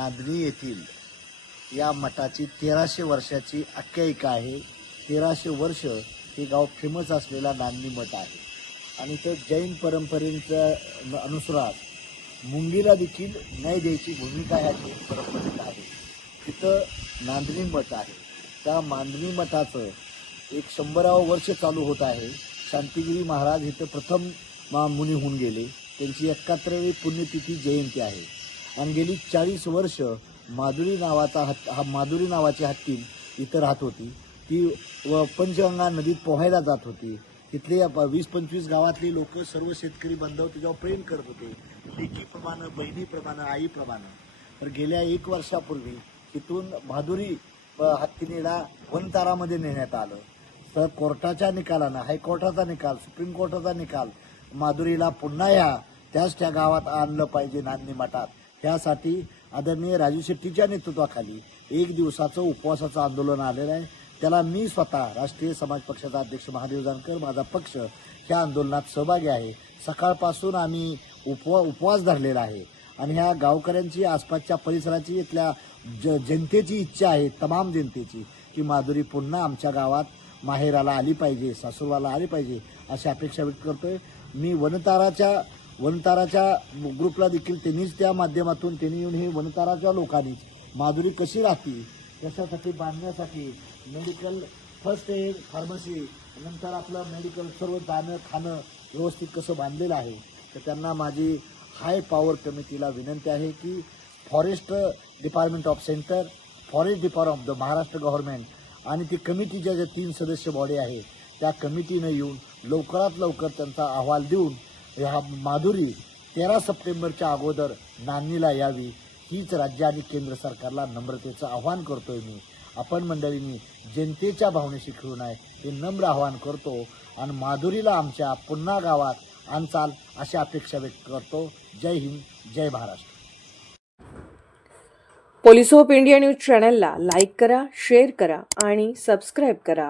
नांदणी येथील या मठाची 1300 वर्षाची आख्यायिका आहे. 1300 वर्ष हे गाव फेमस असलेला नांदणी मठ आहे आणि तो जैन परंपरेच्या अनुसार मुंगीला देखील न्याय द्यायची भूमिका ह्या जैन परंपरेत आहे. तिथं नांदणी मठ आहे. त्या नांदणी मठाचं एक 100वे वर्ष चालू होत आहे. शांतिगिरी महाराज इथं प्रथम मुनी होऊन गेले. त्यांची 71वी पुण्यतिथी जयंती आहे आणि गेली 40 वर्ष माधुरी नावाची हत्ती इथं राहत होती. ती पंचगंगा नदीत पोहायला जात होती. तिथले 20-25 गावातली लोक सर्व शेतकरी बांधव तिच्यावर प्रेम करत होते, लेकीप्रमाणे, बहिणीप्रमाणे, आईप्रमाणे. तर गेल्या 1 वर्षापूर्वी तिथून माधुरी हत्तीनेला वनतारामध्ये नेण्यात आलं. तर कोर्टाच्या निकालानं, हायकोर्टाचा निकाल, सुप्रीम कोर्टाचा निकाल, माधुरीला पुन्हा त्या गावात आणलं पाहिजे नांदणी मठात. त्यासाठी आदरणीय राजू शेट्टीच्या नेतृत्वाखाली 1 दिवसाचं उपवासाचं आंदोलन आलेलं आहे. त्याला मी स्वतः राष्ट्रीय समाज पक्षाचा अध्यक्ष महादेव जानकर, माझा पक्ष ह्या आंदोलनात सहभागी आहे. सकाळपासून आम्ही उपवास धरलेला आहे आणि ह्या गावकऱ्यांची, आसपासच्या परिसराची, इथल्या जनतेची इच्छा आहे, तमाम जनतेची, की माधुरी पुन्हा आमच्या गावात माहेराला आली पाहिजे, सासूरवाला आली पाहिजे अशी अपेक्षा व्यक्त करतोय. मी वनताराच्या ग्रुपला देखील त्यांनीच त्या माध्यमातून त्यांनी येऊन हे वनताराच्या लोकांनीच माधुरी कशी राहते त्याच्यासाठी बांधण्यासाठी मेडिकल, फर्स्ट एड, फार्मसी, नंतर आपलं मेडिकल सर्व जाणं खाणं व्यवस्थित कसं बांधलेलं आहे. तर त्यांना माझी हाय पॉवर कमिटीला विनंती आहे की forest department of centre, forest department of the Maharashtra government आणि ती कमिटीच्या ज्या 3 सदस्य बॉडी आहे त्या कमिटीनं येऊन लवकरात लवकर त्यांचा अहवाल देऊन ह्या माधुरी 13 सप्टेंबरच्या अगोदर नांदणीला यावी हीच राज्य आणि केंद्र सरकारला नम्रतेचं आव्हान करतोय मी. आपण मंडळींनी जनतेच्या भावनेशी खेळू नये हे नम्र आवाहन करतो आणि माधुरीला आमच्या पुन्हा गावात आणचाल अशी अपेक्षा व्यक्त करतो. जय हिंद, जय Maharashtra. Police of India news चॅनलला लाईक करा, शेअर करा आणि सबस्क्राईब करा.